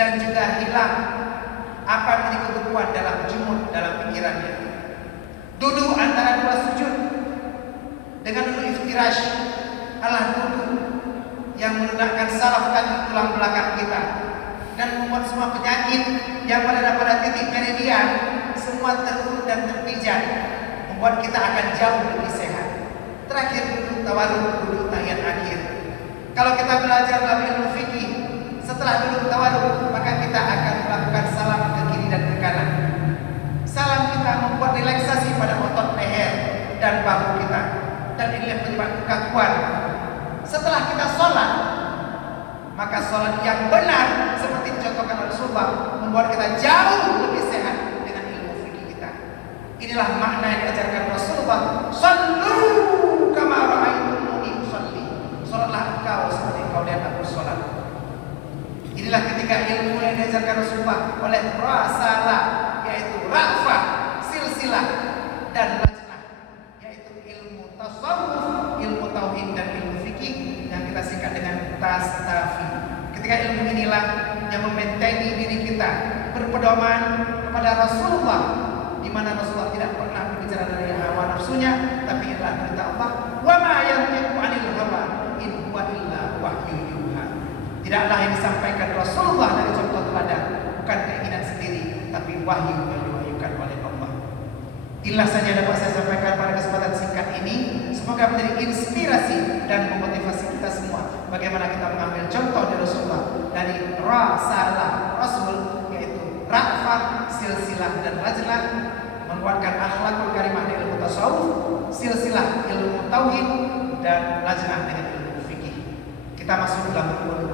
dan juga hilang apa yang menjadi kebekuan dalam jumud dalam pikirannya. Duduk antara dua sujud dengan duduk iftirash adalah duduk yang menundukkan saraf kaki tulang belakang kita dan membuat semua penyakit yang berada pada titik meridian semua terurut dan terpijat, membuat kita akan jauh lebih sehat. Terakhir duduk tawarruk, duduk tahiyat akhir. Kalau kita belajar dalam ilmu fikih, setelah duduk tawarruk maka kita akan melakukan salam ke kiri dan ke kanan. Salam kita membuat relaksasi pada otot leher dan bahu kita, dan inilah penyebab kekakuan. Setelah kita sholat, maka sholat yang benar seperti dicontohkan Rasulullah membuat kita jauh lebih sehat dengan ilmu fikih kita. Inilah makna yang diajarkan Rasulullah. Sallu kama ra'aitumuni usalli. Sholatlah engkau seperti engkau lihat aku sholat. Inilah ketika ilmu yang diajarkan Rasulullah oleh Rasulullah, yaitu ra'fah, silsilah, dan lajnah, yaitu ilmu tasawuf, ilmu tauhid, dan ilmu fikih yang kita singkat dengan tastafi. Ketika ilmu inilah yang membentengi diri kita berpedoman kepada Rasulullah, di mana Rasulullah tidak pernah berbicara dari hawa nafsunya, tapi adalah perintah Allah. Wa ma yantiqu 'anil hawa in huwa illa wahyu yuha. Tidaklah yang disampaikan Rasulullah dari contoh teladan bukan keinginan sendiri, tapi wahyu yang diwahyukan oleh Allah. Inilah saja dapat saya sampaikan pada kesempatan singkat ini. Semoga menjadi inspirasi dan memotivasi kita semua bagaimana kita mengambil contoh dari Rasulullah, dari Rasul, yaitu ra'fah, silsilah, dan lajnah, menguatkan akhlakul karimah dari ilmu tasawuf, silsilah ilmu tauhid, dan lajnah dengan ilmu fikih. Kita masuk dalam rukun